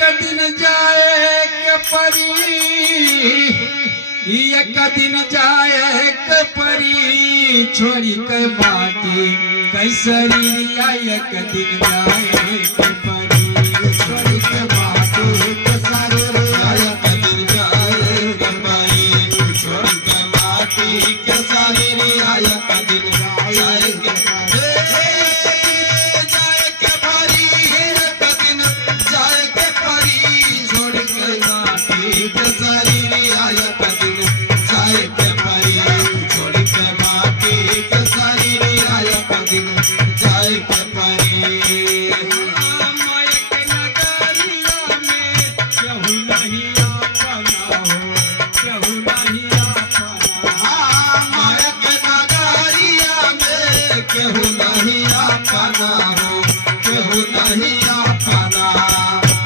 दिन जाए के परी, एक दिन जाए के परी, छोड़ी के माटी कैसरिया एक दिन जाए के परी, छोड़ी के माटी कैसरिया एक दिन जाए के परी, छोड़ी के माटी कैसरिया एक दिन जाए के परी, जाए के परी, एक दिन जाए के परी, छोड़ी के माटी कैसरिया एक दिन जाए के परी, छोड़ी के माटी कैसरिया एक दिन जाए के परी। केहू नहीं अपना हो, केहू नहीं अपना,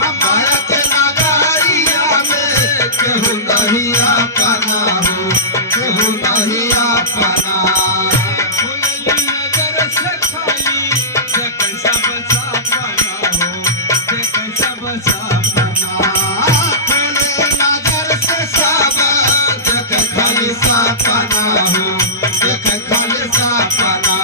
हमारा के नगरिया में केहू नहीं अपना हो, केहू नहीं अपना। खुली नजर से खाली देख सब सपना हो, देख सब सपना, खुली नजर से सब देख खाली सपना हो, देख खाली सपना।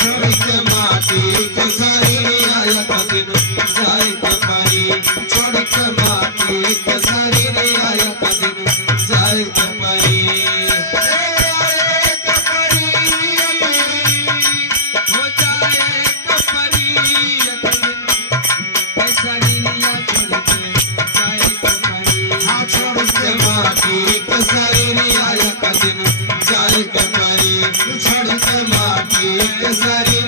छोड़ माटी के सरी